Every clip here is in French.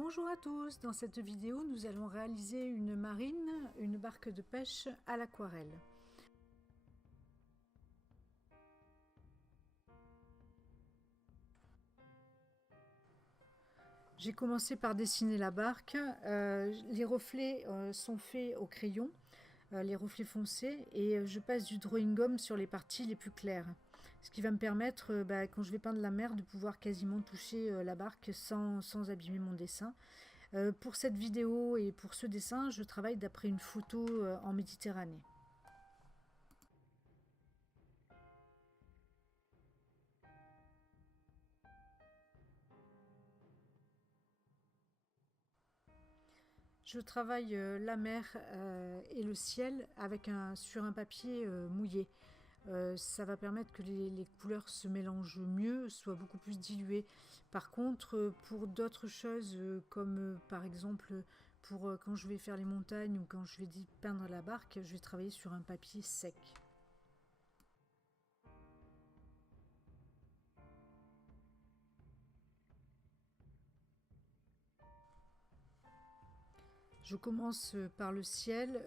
Bonjour à tous, dans cette vidéo nous allons réaliser une marine, une barque de pêche à l'aquarelle. J'ai commencé par dessiner la barque, les reflets sont faits au crayon, les reflets foncés, et je passe du drawing gum sur les parties les plus claires. Ce qui va me permettre, quand je vais peindre la mer, de pouvoir quasiment toucher la barque sans abîmer mon dessin. Pour cette vidéo et pour ce dessin, je travaille d'après une photo en Méditerranée. Je travaille la mer et le ciel sur un papier mouillé. Ça va permettre que les couleurs se mélangent mieux, soient beaucoup plus diluées. Par contre, pour d'autres choses, comme par exemple pour quand je vais faire les montagnes ou quand je vais peindre la barque, je vais travailler sur un papier sec. Je commence par le ciel,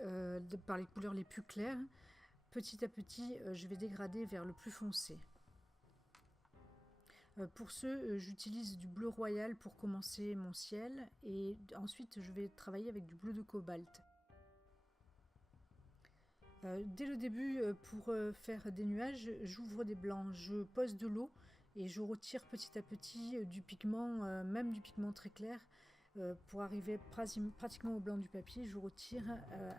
par les couleurs les plus claires. Petit à petit, je vais dégrader vers le plus foncé. Pour ce, j'utilise du bleu royal pour commencer mon ciel et ensuite je vais travailler avec du bleu de cobalt. Dès le début, pour faire des nuages, j'ouvre des blancs, je pose de l'eau et je retire petit à petit du pigment, même du pigment très clair, pour arriver pratiquement au blanc du papier. Je retire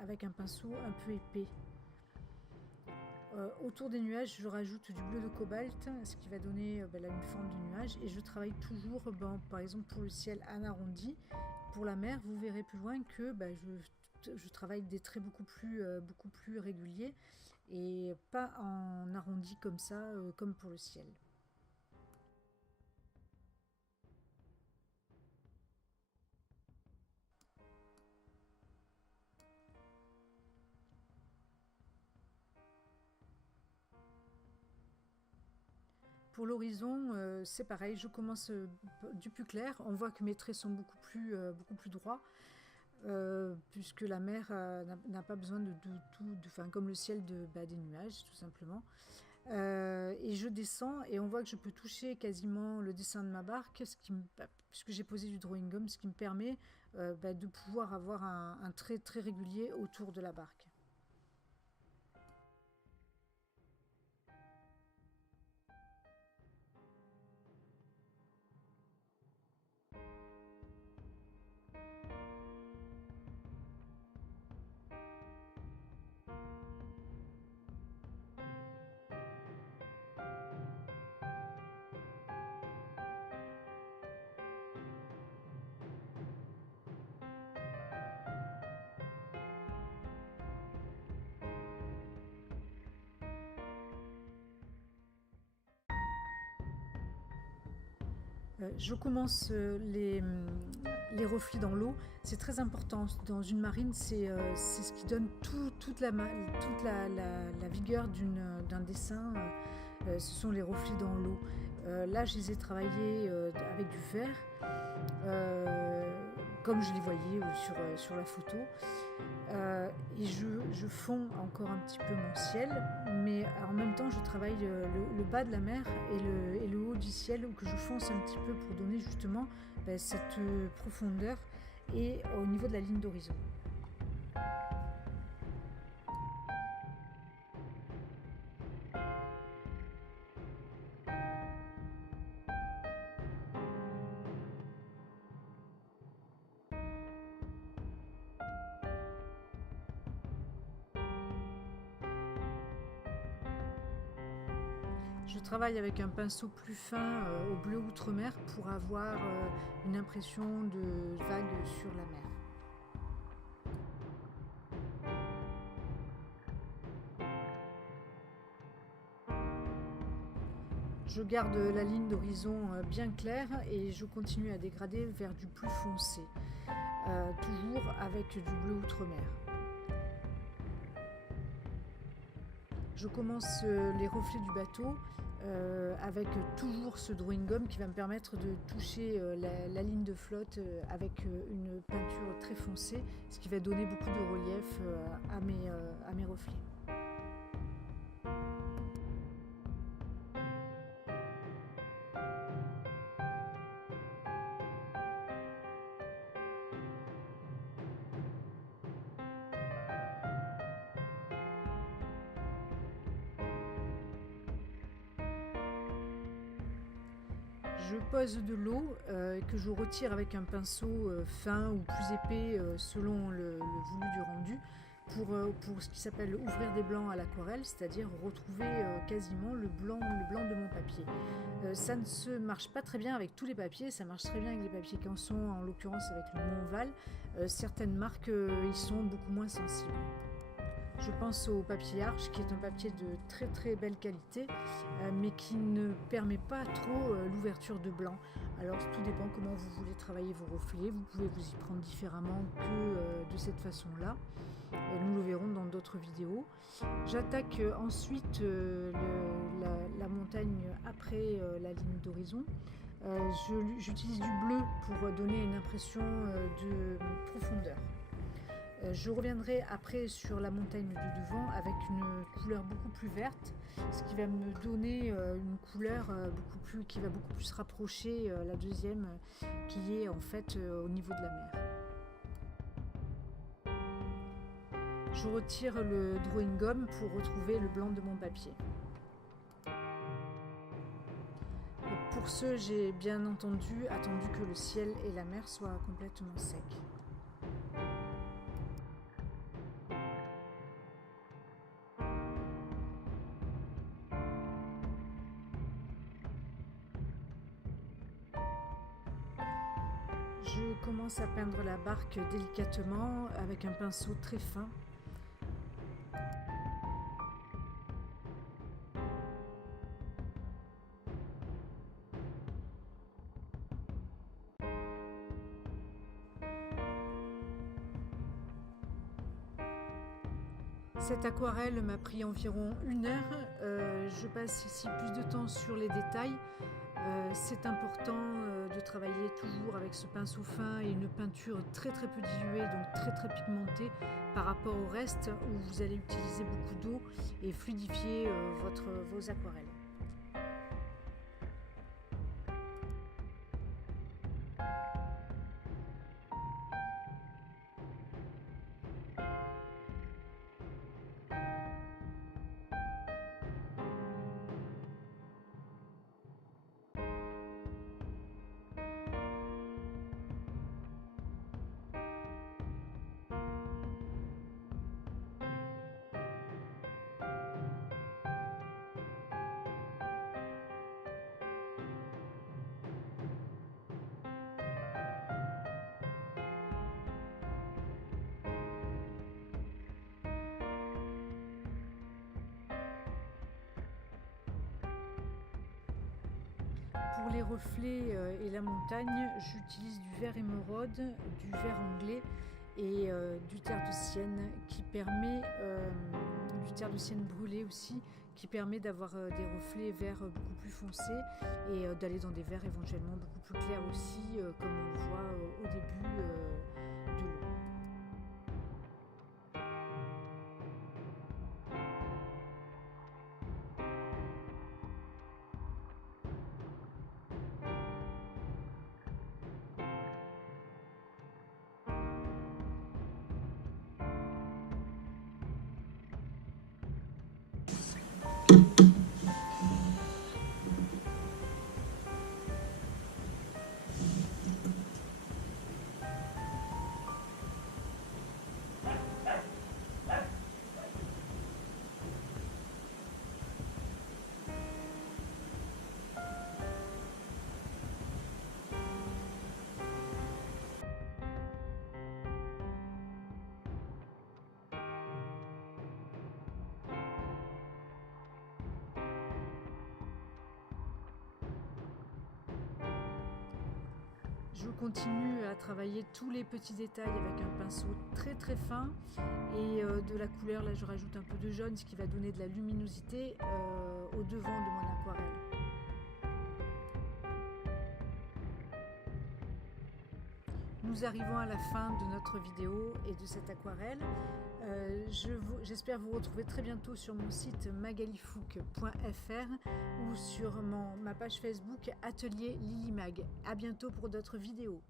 avec un pinceau un peu épais. Autour des nuages, je rajoute du bleu de cobalt, ce qui va donner là, une forme de nuage. Et je travaille toujours, par exemple pour le ciel, en arrondi. Pour la mer, vous verrez plus loin que je travaille des traits beaucoup plus réguliers et pas en arrondi comme ça, comme pour le ciel. Pour l'horizon, c'est pareil, je commence du plus clair. On voit que mes traits sont beaucoup plus droits, puisque la mer n'a pas besoin de tout, comme le ciel des nuages, tout simplement. Et je descends et on voit que je peux toucher quasiment le dessin de ma barque, puisque j'ai posé du drawing gum, ce qui me permet de pouvoir avoir un trait très régulier autour de la barque. Je commence les reflets dans l'eau. C'est très important. Dans une marine, c'est ce qui donne toute la vigueur d'un dessin. Ce sont les reflets dans l'eau. Là, je les ai travaillés avec du vert, comme je les voyais sur la photo. Et je fonds encore un petit peu mon ciel, mais en même temps je travaille le bas de la mer et le haut du ciel, où que je fonce un petit peu pour donner justement cette profondeur et au niveau de la ligne d'horizon. Je travaille avec un pinceau plus fin au bleu outre-mer pour avoir une impression de vague sur la mer. Je garde la ligne d'horizon bien claire et je continue à dégrader vers du plus foncé, toujours avec du bleu outre-mer. Je commence les reflets du bateau avec toujours ce drawing gum qui va me permettre de toucher la ligne de flotte avec une peinture très foncée, ce qui va donner beaucoup de relief à mes reflets. Je pose de l'eau que je retire avec un pinceau fin ou plus épais selon le voulu du rendu pour ce qui s'appelle ouvrir des blancs à l'aquarelle, c'est-à-dire retrouver quasiment le blanc de mon papier. Ça ne se marche pas très bien avec tous les papiers, ça marche très bien avec les papiers Canson, en l'occurrence avec le Montval. Certaines marques y sont beaucoup moins sensibles. Je pense au papier Arche qui est un papier de très très belle qualité mais qui ne permet pas trop l'ouverture de blanc. Alors tout dépend comment vous voulez travailler vos reflets, vous pouvez vous y prendre différemment que de cette façon-là. Nous le verrons dans d'autres vidéos. J'attaque ensuite la montagne après la ligne d'horizon. J'utilise du bleu pour donner une impression de profondeur. Je reviendrai après sur la montagne du devant avec une couleur beaucoup plus verte, ce qui va me donner une couleur qui va beaucoup plus rapprocher la deuxième qui est en fait au niveau de la mer. Je retire le drawing gum pour retrouver le blanc de mon papier. Pour ce, j'ai bien entendu attendu que le ciel et la mer soient complètement secs. Je commence à peindre la barque délicatement avec un pinceau très fin. Cette aquarelle m'a pris environ 1 heure. Je passe ici plus de temps sur les détails. C'est important de travailler toujours avec ce pinceau fin et une peinture très très peu diluée, donc très très pigmentée par rapport au reste où vous allez utiliser beaucoup d'eau et fluidifier vos aquarelles. Pour les reflets et la montagne, j'utilise du vert émeraude, du vert anglais et du terre de sienne qui permet, du terre de sienne brûlé aussi, qui permet d'avoir des reflets verts beaucoup plus foncés et d'aller dans des verts éventuellement beaucoup plus clairs aussi, comme on le voit au début de l'eau. Je continue à travailler tous les petits détails avec un pinceau très très fin et de la couleur, là je rajoute un peu de jaune, ce qui va donner de la luminosité au devant de mon aquarelle. Nous arrivons à la fin de notre vidéo et de cette aquarelle. J'espère vous retrouver très bientôt sur mon site magalifouk.fr ou sur ma page Facebook Atelier Lily Mag. À bientôt pour d'autres vidéos.